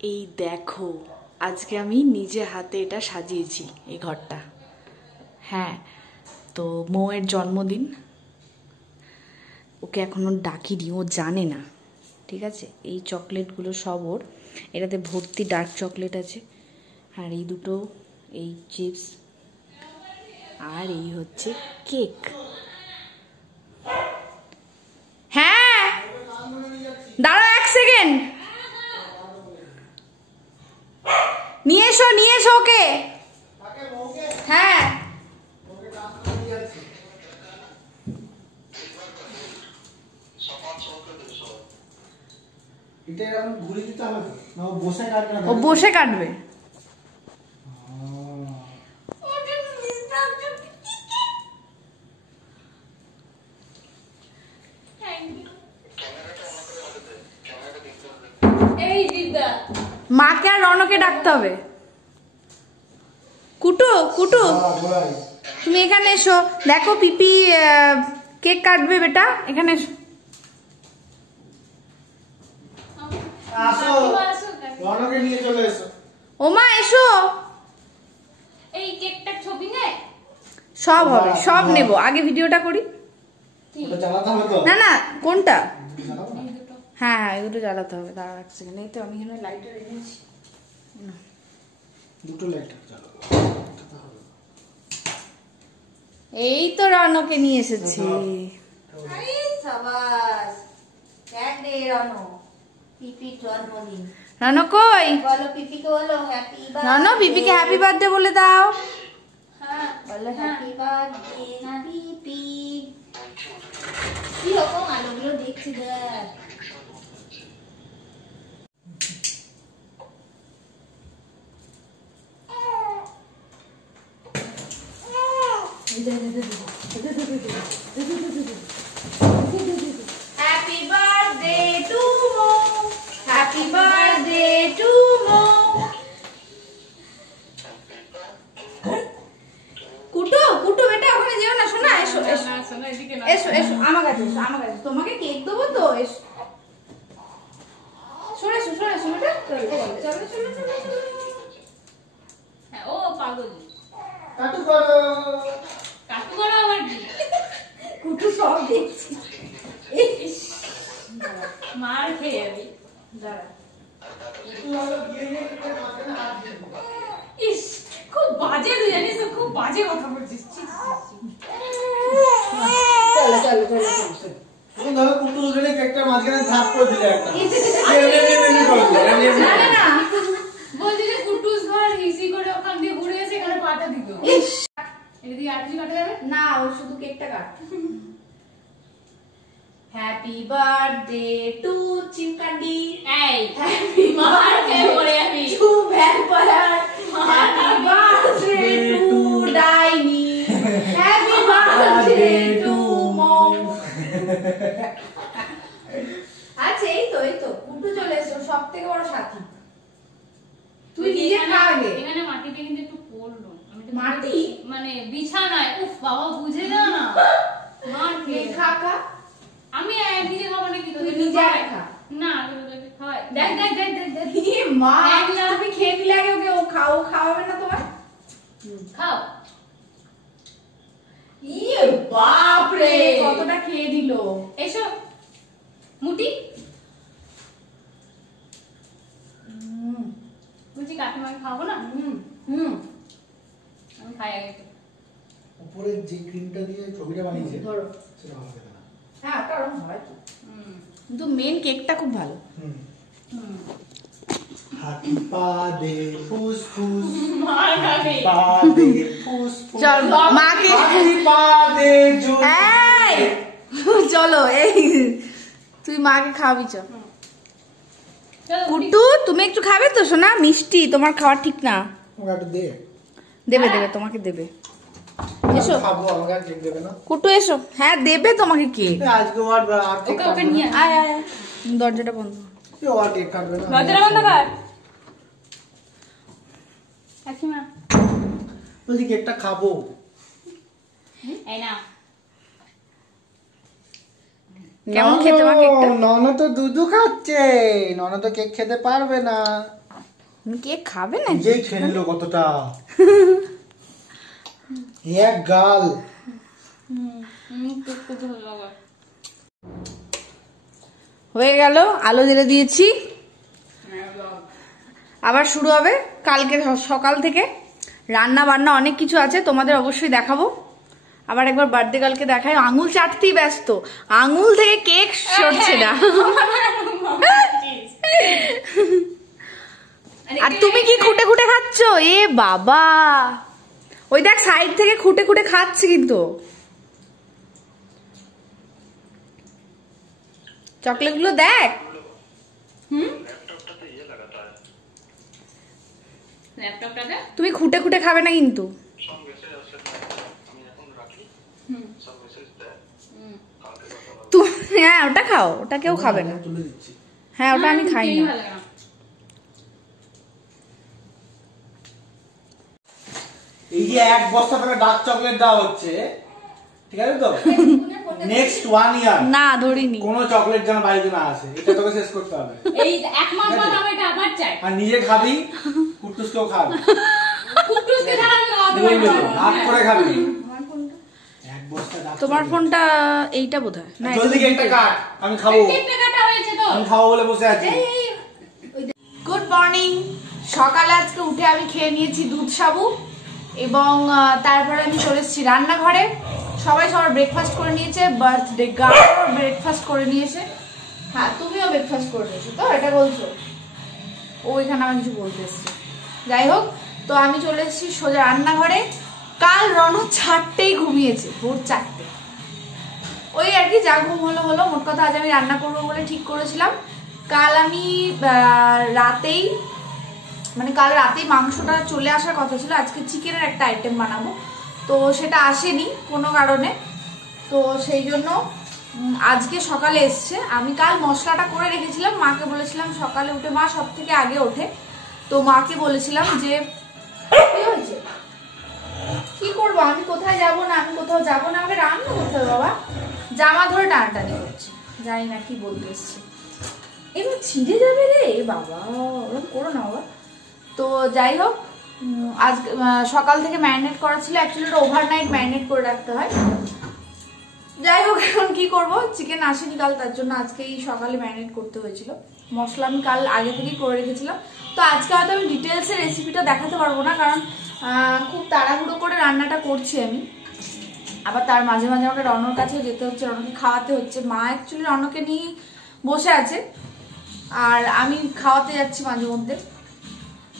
এই দেখো, আজকে আমি নিজে হাতে এটা সাজিয়েছি এই ঘরটা। হ্যাঁ, তো মৌয়ের জন্মদিন, ওকে এখনো ডাকিনি, ও জানে না, ঠিক আছে। এই চকলেটগুলো সব ওর, এটাতে ভর্তি ডার্ক চকলেট আছে, আর এই দুটো এই চিপস, আর এই হচ্ছে কেক। হ্যাঁ দাঁড়া এক সেকেন্ড, নিয়ে এসো ওকে। হ্যাঁ ও বসে কাটবে। মাকে আর রনকে ডাকতে হবে। কুটু কুটু তুমি এখানে এসো, দেখো পিপি কেক কাটবে বেটা, এখানে এসো। ওমা এসো, এই কেকটার ছবি নে, সব হবে, সব নেব, আগে ভিডিওটা করি। না না কোনটা? হ্যাঁ হ্যাঁ এই দুটো জ্বালাতে হবে, দাঁড়া এক সেকেন্ড। এই তো আমি এখানে লাইটার এনেছি, দুটো লাইটার জ্বালাবো। এই তো রনকে নিয়ে এসেছি। আরে সাবাস, কেক দে রনো, পিপি জন্মদিন। রনো কই? বলো পিপিকে বলো happy birthday. Rono পিপিকে happy birthday বলে দাও। হ্যাঁ বলো হ্যাপি বার্থডে পিপি। কি রকম আলোগুলো দেখছি দেখ। Happy birthday to Mo, happy birthday to Mo. কুটু কুটু বেটা ওখানে যেও না, শোনা এসো এসো এসো এসো আমার কাছে এসো, আমার কাছে তোমাকে কেক দেবো তো, এসো সরে এসো সরে এসো বেটা, চলো চলো চলো চলো। হ্যাঁ ও পাগল, কাটু করো কাকু করো আমার কি কুটু সব দেখছি, মার খেয়ে যাবি। দাঁড়া। ইস খুব বাজে, তুই জানিস তো খুব বাজে কথা বলছিস। চলো চলো চলো চলো। তুমি ধরো কুটু দুজনে কেকটা মাঝখানে ধাপ করে দিলে একটা। না না বলছি যে কুটুস ঘর হিসি করে ওখান দিয়ে ঘুরে এসে এখানে পাটা দিত। ইস এটা দিয়ে আর কিছু কাটা যাবে না, ও শুধু কেকটা কাট। হ্যাপি বার্থডে টু চিমকান্ডি, এই হ্যাপি মার খেয়ে মরে যাবি। To vampire, happy birthday to ডাইনি, হ্যাপি বার্থডে টু মম। আচ্ছা এই তো কুটু চলে এসো, সব থেকে বড় সাথী। তুই নিজে খা আগে। এখানে মাটিতে কিন্তু একটু পড়লো, মাটি মানে বিছানায়। উফ বাবা বুঝে দাও না, মার খেয়ে খা খা। আমি নিজে খাবো নাকি? তুই নিজে খা না খাওয়াই। দেখ দেখ দেখ দেখ দেখ মা, তুমি খেয়ে দিলে আগে ওকে, ও খাওয়াবে না তোমার? খাও। ইয়ে বাপ রে, কতটা খেয়ে দিল। এসো মুটি, বলছি কাকিমাকে খাবো না। আমি খাই আগে। উপরে যে ক্রিমটা দিয়ে ছবিটা বানিয়েছে ধরো সেটা ভালো খেতে না। হ্যাঁ ওটা ওরকম হয় তো, কিন্তু মেন কেকটা খুব ভালো। হ্যাপি বার্থডে ফুস ফুস, মার খাবে। বার্থডে ফুস ফুস, চল মাকে, হ্যাপি বার্থডে জুন। এই চলো, এই তুই মাকে খাওয়াবি। চল কুটু তুমি একটু খাবে তো সোনা, মিষ্টি তোমার খাওয়া ঠিক না। ওটা একটু দে। দেবে দেবে তোমাকে দেবে, এসো খাবো, আমাকে আর কেক দেবে না। কুটু এসো। হ্যাঁ দেবে তোমাকে কেক। আজকে আর কেক ওকে নিয়ে আয় আয় আয়। দরজাটা বন্ধ। আর কেক কাটবে না। দরজাটা বন্ধ কর কাকিমা। বলছি কেকটা খাবো। এই না কেমন খেতে মা কেকটা? ননদ তো দুধু খাচ্ছে, ননদ তো কেক খেতে পারবে না। তুমি কেক খাবে না? নিজেই খেয়ে নিল কতটা। এক গাল। হয়ে গেল, আলো জ্বেলে দিয়েছি, আবার শুরু হবে কালকে সকাল থেকে। রান্না বান্না অনেক কিছু আছে, তোমাদের অবশ্যই দেখাবো। আবার একবার বার্থডে কালকে দেখাই। আঙুল চাটতেই ব্যস্ত, আঙুল থেকে কেক সরছে না। আর তুমি কি খুঁটে খুঁটে খাচ্ছ? এ বাবা, ওই দেখ সাইড থেকে খুঁটে খুঁটে খাচ্ছে কিন্তু। চকলেট গুলো দেখ। তুমি খুঁটে খুঁটে খাবে না কিন্তু। হ্যাঁ ওটা খাও, ওটা কেউ খাবে না। হ্যাঁ ওটা আমি খাই না। এই যে এক বস্তা করে ডার্ক চকলেট দেওয়া হচ্ছে, ঠিক আছে তো? নেক্সট 1 ইয়ার না ধরিনি, কোনো চকলেট যেন বাড়িতে না আসে, এটা তোকে শেষ করতে হবে। এই এক মাস পর আমি এটা আবার চাই। আর নিজে খাবি, কুটুসকেও খাবি, কুটুসকে ছাড়া আমি খাওয়াতে পারবো না। ভাগ করে খাবি। এক বস্তা ডার্ক তোমার চকলেট। ফোনটা এইটা বোধহয় না। জলদি কেকটা কাট, আমি খাবো। কেকটা কাটা হয়েছে তো। আমি খাবো বলে বসে আছি। Good morning. সকালে আজকে উঠে আমি খেয়ে নিয়েছি দুধ সাবু এবং তারপরে আমি চলে এসেছি রান্নাঘরে। সবাই সবার ব্রেকফাস্ট করে নিয়েছে, বার্থডে গার্ল ব্রেকফাস্ট করে নিয়েছে। হ্যাঁ তুমিও ব্রেকফাস্ট করে নিয়েছো তো, এটা বলছো? ও এখানে আমার কিছু বলতে এসছে। যাই হোক, তো আমি চলে এসেছি সোজা রান্নাঘরে। কাল রনু 4টেই ঘুমিয়েছে, ভোর 4টে। ওই আর কি, যা ঘুম হলো হলো। মোট কথা আজ আমি রান্না করবো বলে ঠিক করেছিলাম। কাল আমি রাতেই কাল রাতেই মাংসটা চলে আসার কথা ছিল। আজকে চিকেনের একটা আইটেম বানাবো, তো সেটা আসেনি কোনো কারণে। তো সেই জন্য আজকে সকালে এসছে। আমি কাল মশলাটা করে রেখেছিলাম, মাকে বলেছিলাম সকালে উঠে, মা সব থেকে আগে ওঠে, তো মাকে বলেছিলাম যে কি হয়েছে, কি করবো, আমি কোথায় যাবো না, আমি কোথাও যাবো না, আমাকে রান্না করতে হবে বাবা। জামা ধরে টানাটানি করছে, জানি না কি বলতে এসছে। এবার ছিঁড়ে যাবে রে বাবা, ওরকম করো না বাবা। তো যাই হোক, আজ সকাল থেকে ম্যারিনেট করা ছিল। অ্যাকচুয়ালি ওটা ওভারনাইট ম্যারিনেট করে রাখতে হয়। যাই হোক, এখন কি করব, চিকেন আসেনি কাল, তার জন্য আজকেই সকালে ম্যারিনেট করতে হয়েছিল। মশলা আমি কাল আগে থেকেই করে রেখেছিলাম। তো আজকে হয়তো আমি ডিটেলসে রেসিপিটা দেখাতে পারবো না, কারণ খুব তাড়াহুড়ো করে রান্নাটা করছি আমি। আবার তার মাঝে মাঝে আমাকে রনর কাছেও যেতে হচ্ছে, রনকে খাওয়াতে হচ্ছে। মা অ্যাকচুয়ালি রনকে নিয়ে বসে আছে আর আমি খাওয়াতে যাচ্ছি মাঝে মধ্যে।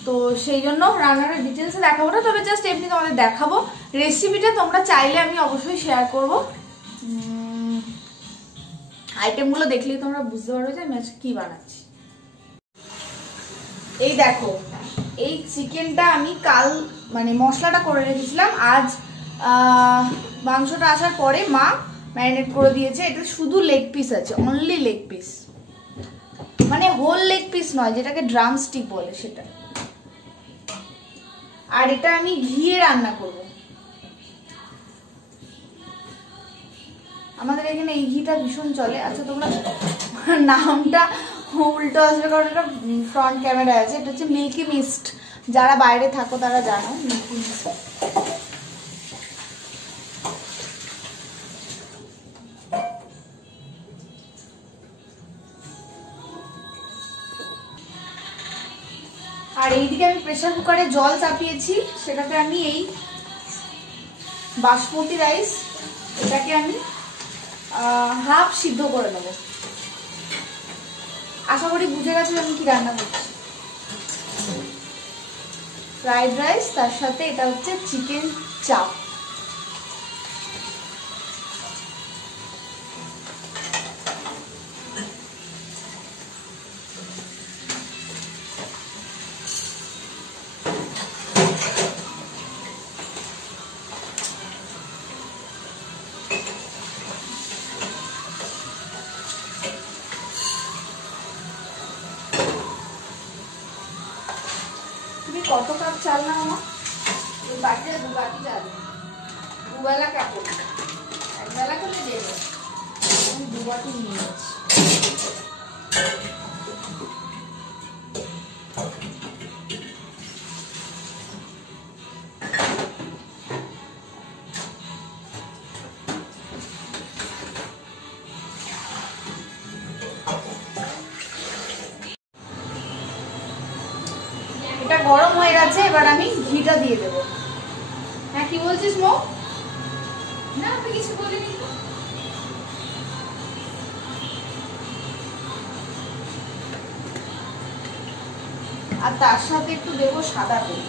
তো সেই জন্য রান্নাটা ডিটেলসে দেখাবো না, তবে জাস্ট এমনি তোমাদের দেখাবো। রেসিপিটা তোমরা চাইলে আমি অবশ্যই শেয়ার করব। আইটেমগুলো দেখলেই তোমরা বুঝতে পারবে যে আমি আজকে কি বানাচ্ছি। এই দেখো, এই চিকেনটা আমি কাল মশলাটা করে রেখেছিলাম। আজ মাংসটা আসার পরে মা ম্যারিনেট করে দিয়েছে। এটা শুধু লেগ পিস আছে, only leg piece, whole leg piece নয়, যেটাকে ড্রাম স্টিক বলে সেটা। আর এটা আমি ঘিয়ে রান্না করব। আমাদের এখানে এই ঘিটা ভীষণ চলে। আচ্ছা তোমরা নামটা উল্টো আসবে কারণ এটা ফ্রন্ট ক্যামেরা আছে। এটা হচ্ছে মিল্কি মিস্ট, যারা বাইরে থাকো তারা জানো মিল্কি মিস্ট। আর এইদিকে আমি প্রেসার কুকারে জল চাপিয়েছি, সেটাতে আমি এই বাসমতি রাইস, এটাকে আমি হাফ সিদ্ধ করে নেব। আশা করি বুঝে গেছো আমি কি রান্না করছি। ফ্রাইড রাইস, তার সাথে এটা হচ্ছে চিকেন চাপ। কত কাপ চাল না আমার? ওই বাটিতে 2 বাটি চাল, 2 বেলা কাপড়, 1 বেলা করলে দেবে। আমি 2 বাটি নিয়ে যাচ্ছি। এটা গরম হয়ে গেছে, এবার আমি ঘিটা দিয়ে দেবো। হ্যাঁ কি বলছিস মো? না আমি কিছু বলিনি তো। আর তার সাথে একটু দেবো সাদা তেল।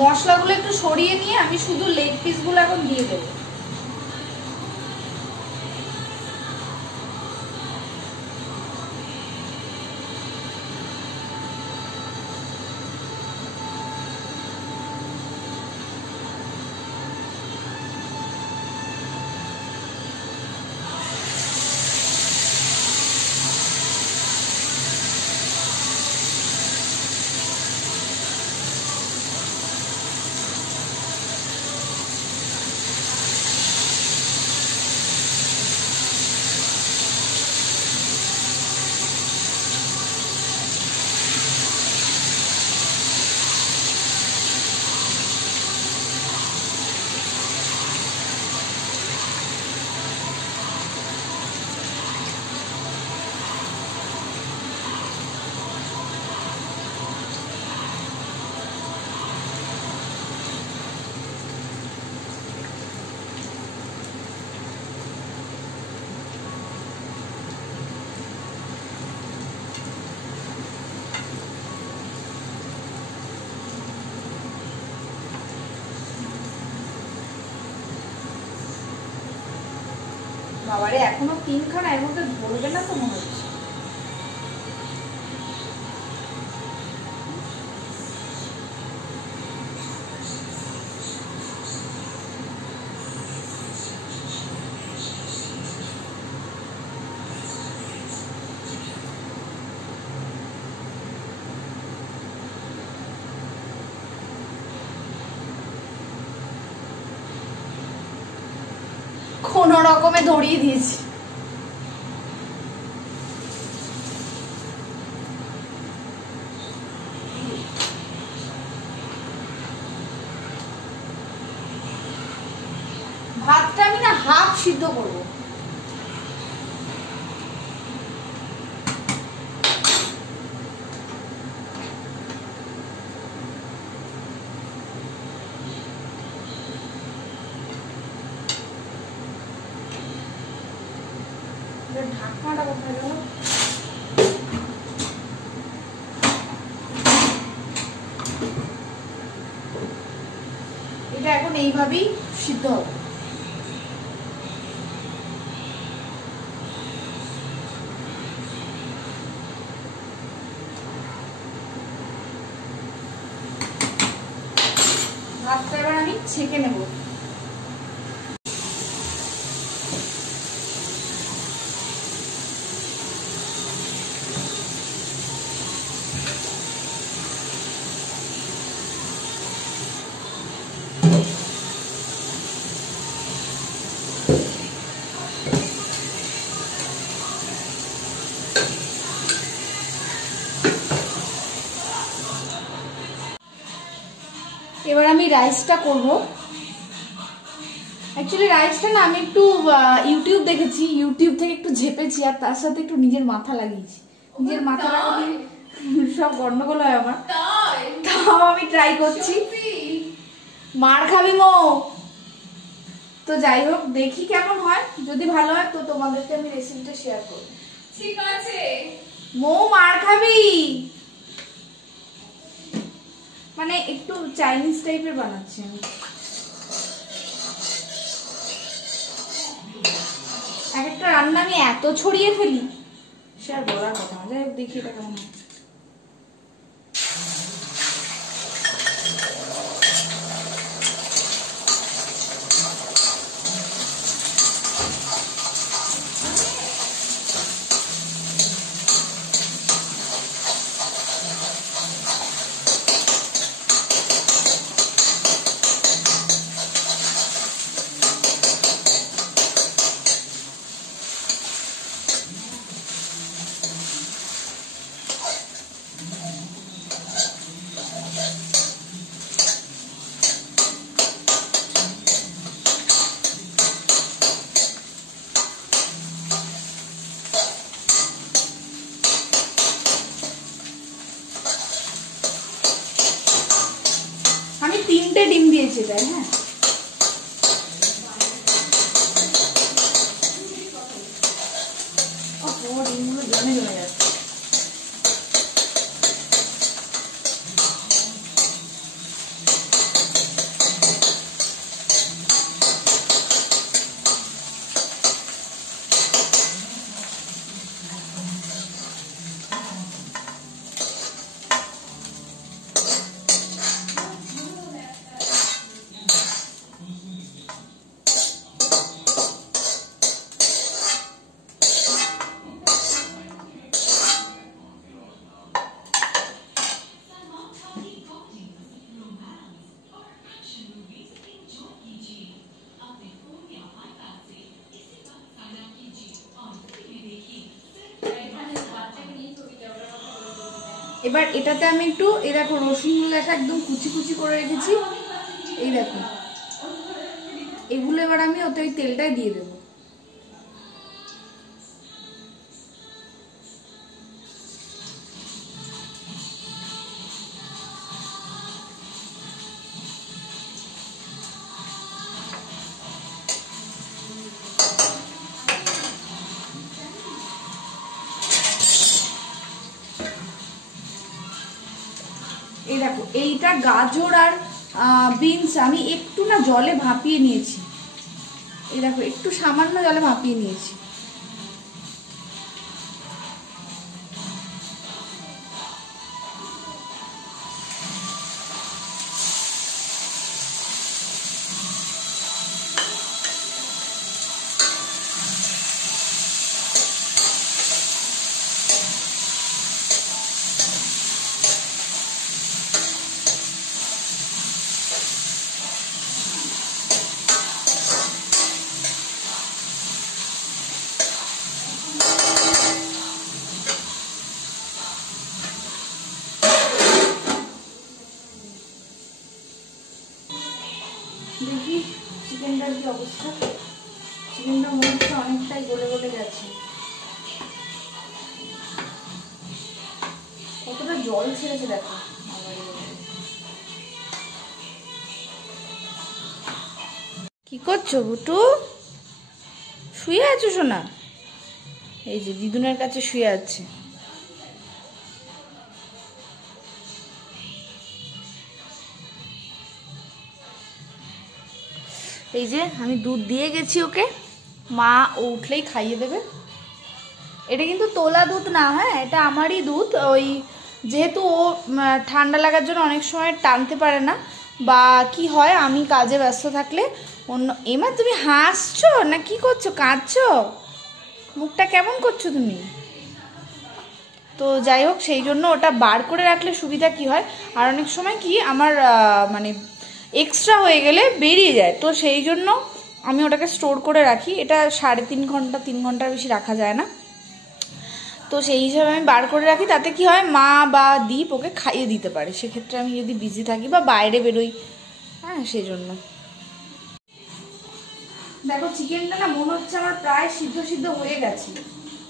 মশলাগুলো একটু সরিয়ে নিয়ে আমি শুধু লেগ পিসগুলো এখন দিয়ে দেবো। বাবারে এখনো তিনখানা, এর মধ্যে ধরবে না তো মনে হচ্ছে। কোন রকমে ধরিয়ে দিয়েছি। ভাতটা আমি না হাফ সিদ্ধ করবো। ঢাকনাটা কোথায় গেল? এটা এখন এইভাবেই সিদ্ধ হবে। ভাতটা এবার আমি ছেঁকে নেব। এবার আমি রাইসটা করব। অ্যাকচুয়ালি রাইসটা না আমি একটু ইউটিউব দেখেছি, ইউটিউব থেকে একটু ঝেপেছি আর তার সাথে একটু নিজের মাথা লাগিয়েছি। নিজের মাথা লাগালে সব গন্ডগোল হয় আমার, তাও আমি ট্রাই করছি। মার খাবি মো। তো যাই হোক দেখি কেমন হয়, যদি ভালো হয় তো তোমাদেরকে আমি রেসিপিটা শেয়ার করব। ঠিক আছে মো, মার খাবি। মানে একটু চাইনিজ টাইপের বানাচ্ছি আমি। এক একটা রান্না আমি এত ছড়িয়ে ফেলি সে আর বলার কথা না। যাই হোক দেখি এটা কেমন হয়। 3টে ডিম দিয়েছি এটাই। হ্যাঁ, ডিমগুলো জমে জমে যাচ্ছে। এবার এটাতে আমি একটু, এই দেখো রসুনগুলো একদম কুচি কুচি করে রেখেছি, এই দেখো এগুলো এবার আমি ওতে ওই তেলটাই দিয়ে দেবো। এই দেখো এইটা গাজর আর বিনস আমি একটু না জলে ভাপিয়ে নিয়েছি, এই দেখো একটু সামান্য জলে ভাপিয়ে নিয়েছি। দেখি চিকেনটার কি অবস্থা, চিকেনটা মনে হচ্ছে অনেকটাই গলে গলে গেছে, কতটা জল ছেড়েছে দেখো। কি করছো বুটু, শুয়ে আছো সোনা? এই যে দিদুনের কাছে শুয়ে আছে। এই যে আমি দুধ দিয়ে গেছি ওকে, মা ও উঠলেই খাইয়ে দেবে। এটা কিন্তু তোলা দুধ না, হ্যাঁ এটা আমারই দুধ। ওই যেহেতু ও ঠান্ডা লাগার জন্য অনেক সময় টানতে পারে না, বা কি হয় আমি কাজে ব্যস্ত থাকলে অন্য। এমা তুমি হাসছো না কি করছো, কাঁদছো, মুখটা কেমন করছো তুমি? তো যাই হোক, সেই জন্য ওটা বার করে রাখলে সুবিধা কি হয়, আর অনেক সময় কি আমার মানে এক্সট্রা হয়ে গেলে বেরিয়ে যায়, তো সেই জন্য আমি ওটাকে স্টোর করে রাখি। এটা 3.5 ঘন্টা 3 ঘন্টার বেশি রাখা যায় না, তো সেই হিসাবে আমি বার করে রাখি। তাতে কি হয়, মা বা দীপ ওকে খাইয়ে দিতে পারে সেক্ষেত্রে, আমি যদি বিজি থাকি বা বাইরে বেরোই, হ্যাঁ সেই জন্য। দেখো চিকেনটা না মনে হচ্ছে আমার প্রায় সিদ্ধ সিদ্ধ হয়ে গেছে,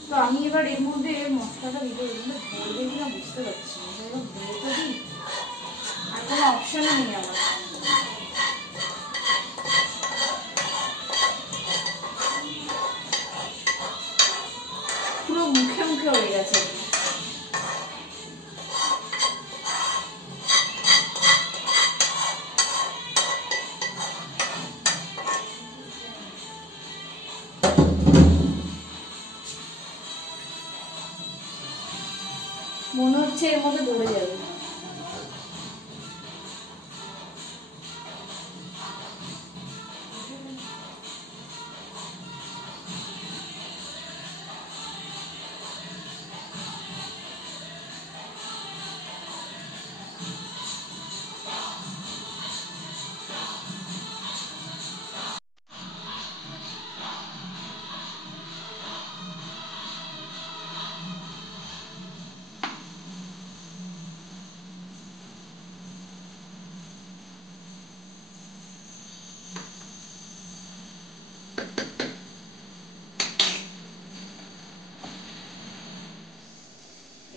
তো আমি এবার এর মধ্যে মশলাটা দিতে বলবে কিনা বুঝতে পারছি না, আর কোনো অপশনই নেই আমার। পুরো মুখে মুখে হয়ে গেছে। মনে হচ্ছে এর মধ্যে ধরে যাবে।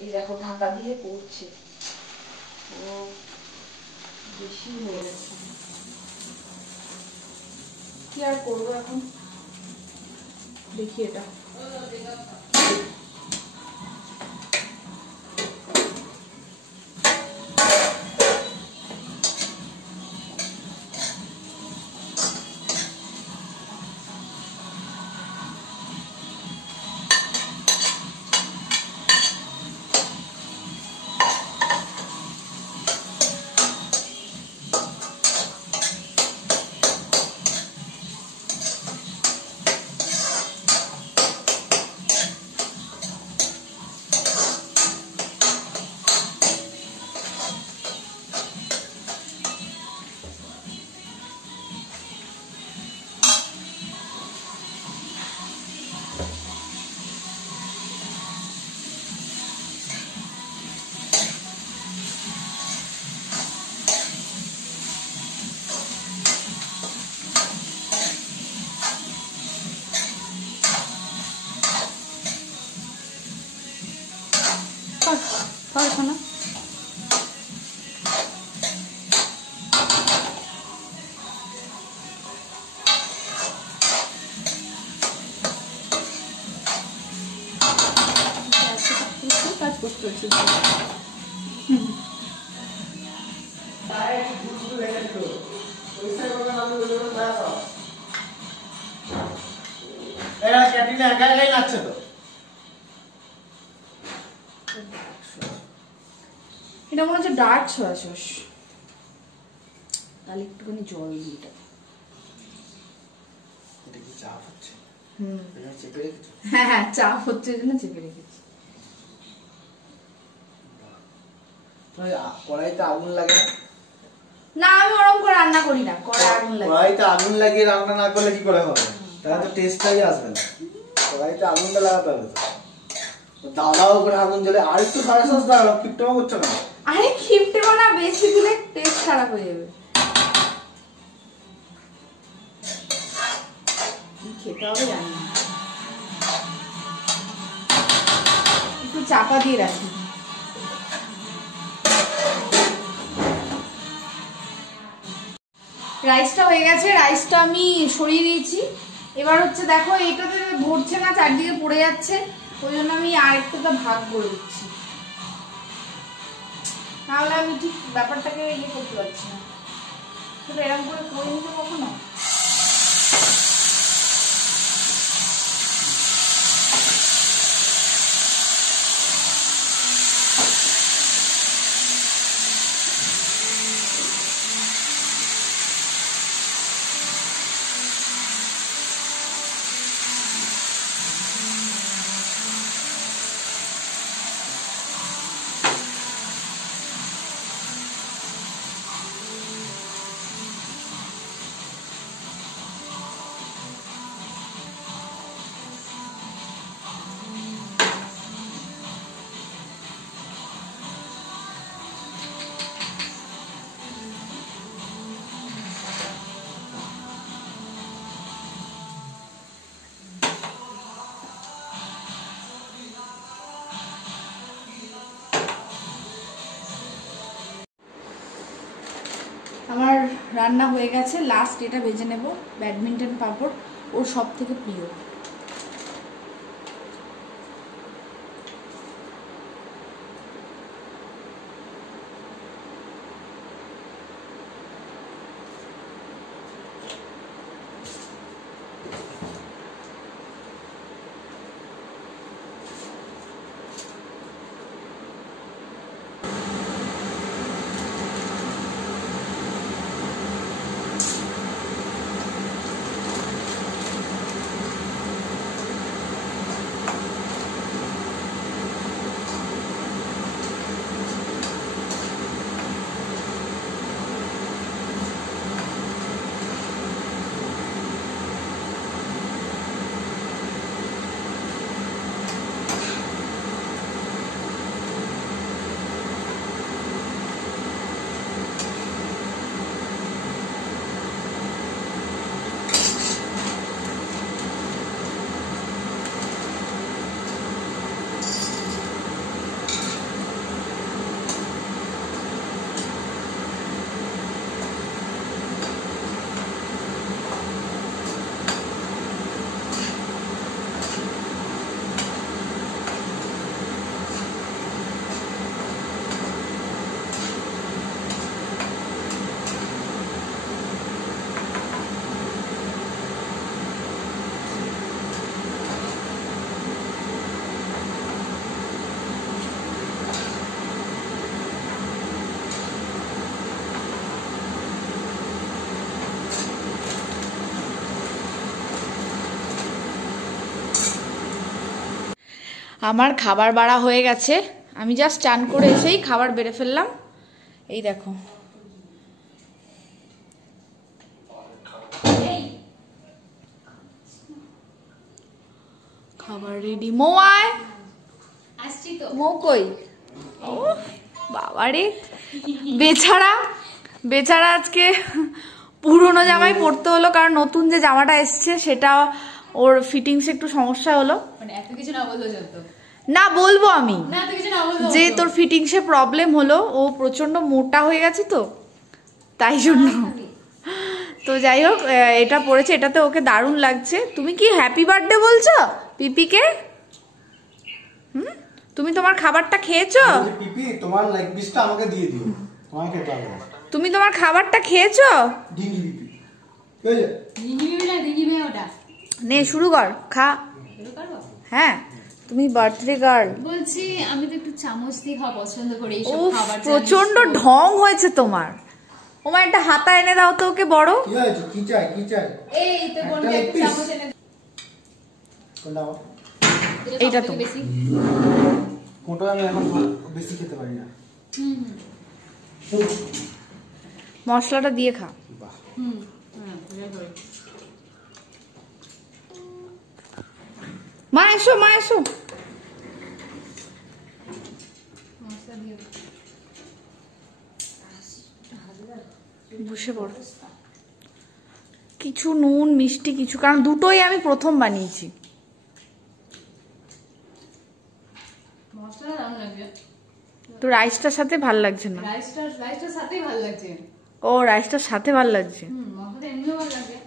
এই দেখো ঢাকা দিয়ে পড়ছে, ও বেশি হয়ে যাচ্ছে, কি আর করবো এখন, দেখি এটা। না কাজ করতে হচ্ছে। ক্যান্টিনে একা একাই নাচছে তো। এটা মনে হচ্ছে ডার্ক সয়া সস, তাহলে একটুখানি জল দিই। এটা কি চাপ হচ্ছে? এটা চেপে রেখেছো? হ্যাঁ হ্যাঁ, চাপ হচ্ছে জন্য চেপে রেখেছি। কড়াইতে আগুন লাগে না? না, আমি ওরকম করে রান্না করি না, কড়াই আগুন লাগে। কড়াইতে আগুন লাগিয়ে রান্না না করলে কি করে হবে? তাহলে তো টেস্টটাই আসবে না। কড়াইতে আগুনটা লাগাতে হবে তো। দাও করে আগুন জ্বলে আর একটু সয়া সস দাও, কিপটেমা করছো না? আরে খিপটেমা না, বেশি দিলে টেস্ট খারাপ হয়ে যাবে। খেতে হবে জানি না, একটু চাপা দিয়ে রাখি। রাইসটা হয়ে গেছে, রাইসটা আমি সরিয়ে দিয়েছি। এবার হচ্ছে দেখো এটাতে ভরছে না, চারদিকে পড়ে যাচ্ছে, ওই জন্য আমি আরেকটা ভাগ করে দিচ্ছি, তাহলে আমি ঠিক ব্যাপারটাকে ইয়ে করতে পারছি না। সেটা এরকম করে করে নিতে কখনো। আমার রান্না হয়ে গেছে, লাস্ট এটা ভেজে নেব, ব্যাডমিন্টন পাপড়, ওর সব থেকে প্রিয়। আমার খাবার বাড়া হয়ে গেছে, আমি জাস্ট চান করে এসেই খাবার বেড়ে ফেললাম। এই দেখো, খাবার রেডি। মৌ আয়, আসছি তো। মৌ কই? ও বাবারে, বেচারা বেচারা আজকে পুরনো জামাই পরতে হলো, কারণ নতুন যে জামাটা এসছে সেটা ওর ফিটিংস একটু সমস্যা হলো। মানে এত কিছু না বললেও চলতো। না বলবো আমি না এত কিছু না বললেও যে তোর ফিটিংসে প্রবলেম হলো, ও প্রচন্ড মোটা হয়ে গেছে তো তাই জন্য। তো যাই হোক, এটা পরেছে, এটাতে ওকে দারুণ লাগছে। তুমি কি হ্যাপি বার্থডে বলছো পিপিকে? তুমি তোমার খাবারটা খেয়েছো? পিপি তোমার লেগ পিসটা আমাকে দিয়ে দিও, তোমাকে খেতে হবে না। তুমি তোমার খাবারটা খেয়েছো? ডিঙ্গি পিপি কি হয়েছে? দিদি মেয়ে ওটা নে শুরু কর, খা। শুরু করবো? হ্যাঁ, তুমি বার্থডে গার্ল। বলছি আমি তো একটু চামচ দিয়ে খাওয়া পছন্দ করি এইসব উফ, খাবার। প্রচন্ড ঢং হয়েছে তোমার। ওমা একটা হাতা এনে দাও তো ওকে বড়। কি হয়েছে? কি চাই কি চাই? এই তো বলতে একটু চামচ এনে কোনটা? এইটা তো বেশি। কোনটা আমি এখন বেশি খেতে পারি না। মশলাটা দিয়ে খা। বাহ, মা এসো, মা এসো। বসে পড়ো। কিছু নুন মিষ্টি কিছু, কারণ দুটোই আমি প্রথম বানিয়েছি। মশলা দারুণ লাগছে। তো রাইসটার সাথে ভাল লাগছে না? রাইসটার সাথেই ভালো লাগছে। ও রাইসটার সাথে ভাল লাগছে। মশলাটা এমনিও ভালো লাগছে,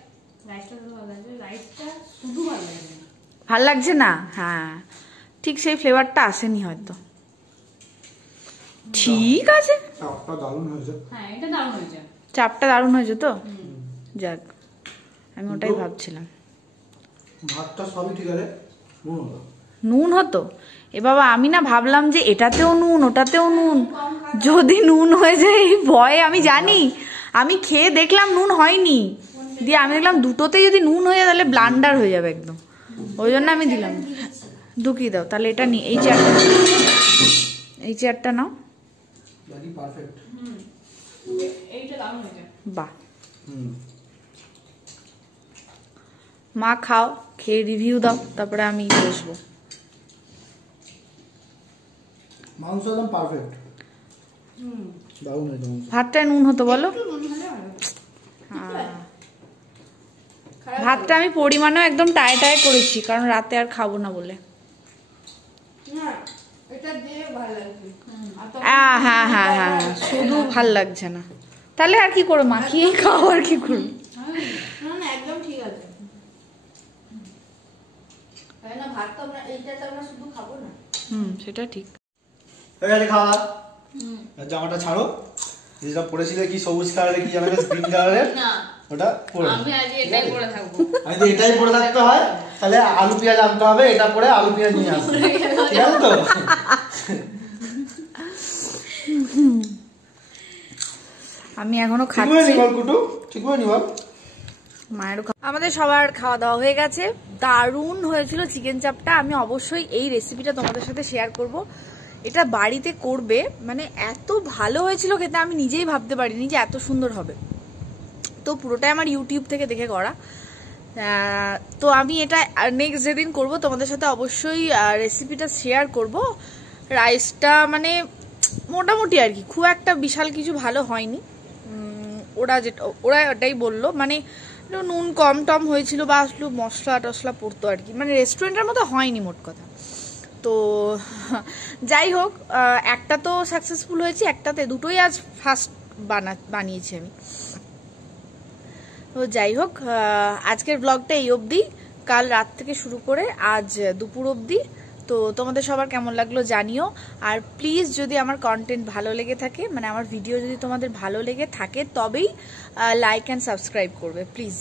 রাইসটা শুধু ভালো লাগছে, রাইসটা শুধু ভালো লাগছে। ভাল লাগছে না? হ্যাঁ, ঠিক সেই ফ্লেভারটা আসেনি হয়তো। ঠিক আছে, চাপটা দারুণ হয়েছে। হ্যাঁ এটা দারুণ হয়েছে। চাপটা দারুণ হয়েছে তো? যাক, আমি ওটাই ভাবছিলাম। ভাতটা সবই ঠিক আছে, নুন হলো। নুন হতো? এ বাবা, আমি না ভাবলাম যে এটাতেও নুন ওটাতেও নুন, যদি নুন হয়ে যায় এই ভয়ে। আমি জানি, আমি খেয়ে দেখলাম নুন হয়নি, দিয়ে আমি দেখলাম দুটোতে যদি নুন হয়ে যায় তাহলে ব্লান্ডার হয়ে যাবে একদম, ওই জন্য আমি দিলাম। ঢুকিয়ে দাও তাহলে, এটা নি, এই চেয়ারটা, এই চেয়ারটা নাও। বাকি পারফেক্ট। এইটা দারুণ হয়েছে। বাহ, মা খাও, খেয়ে রিভিউ দাও, তারপরে আমি বসবো। মাংস একদম পারফেক্ট, দারুণ হয়েছে মাংস। ভাতটায় নুন হতো বলো? ভাতটা আমি পরিমাণেও একদম টায় টায় করেছি, কারণ রাতে আর খাবো না বলে। হ্যাঁ হ্যাঁ হ্যাঁ হ্যাঁ, শুধু ভাল লাগছে না, তাহলে আর কি করো, মাখিয়ে খাও আর কি করো। একদম ঠিক আছে। সেটা ঠিক। হয়ে গেছে খাওয়া। জামাটা ছাড়ো, যেটা পরেছিলে কি সবুজ কালারের, কি জানো গ্রিন কালারের, না ওটা পরে আমি আজ এটাই পরে থাকবো। আমি তো এটাই পরে থাকতে হয়, তাহলে আলু পেঁয়াজ আনতে হবে, এটা পরে আলু পেঁয়াজ নিয়ে আসবে, ঠিক আছে তো? আমি এখনো ঠিক করে খাচ্ছি। নিবল কুটু, ঠিক করে নিবল। মায়েরও আমাদের সবার খাওয়া দাওয়া হয়ে গেছে। দারুণ হয়েছিল চিকেন চাপটা। আমি অবশ্যই এই রেসিপিটা তোমাদের সাথে শেয়ার করব। এটা বাড়িতে করবে, মানে এত ভালো হয়েছিল খেতে, আমি নিজেই ভাবতে পারিনি যে এত সুন্দর হবে। তো পুরোটাই আমার ইউটিউব থেকে দেখে করা। তো আমি এটা নেক্সট যেদিন করব তোমাদের সাথে অবশ্যই রেসিপিটা শেয়ার করব। রাইসটা মানে মোটামুটি আর কি, খুব একটা বিশাল কিছু ভালো হয়নি। ওরা ওটাই বললো, মানে নুন কম টম হয়েছিল বা আসলে মশলা টশলা পড়তো আর কি, মানে রেস্টুরেন্টের মতো হয়নি মোট কথা। তো যাই হোক, একটা তো সাকসেসফুল হয়েছি, একটাতে, দুটোই আজ ফার্স্ট বানিয়েছি আমি। তো যাই হোক, আজকের ব্লগটা এই অবধি, কাল রাত থেকে শুরু করে আজ দুপুর অবধি। তো তোমাদের সবার কেমন লাগলো জানিও। আর প্লিজ যদি আমার কন্টেন্ট ভালো লেগে থাকে, মানে আমার ভিডিও যদি তোমাদের ভালো লেগে থাকে, তবেই লাইক অ্যান্ড সাবস্ক্রাইব করবে প্লিজ।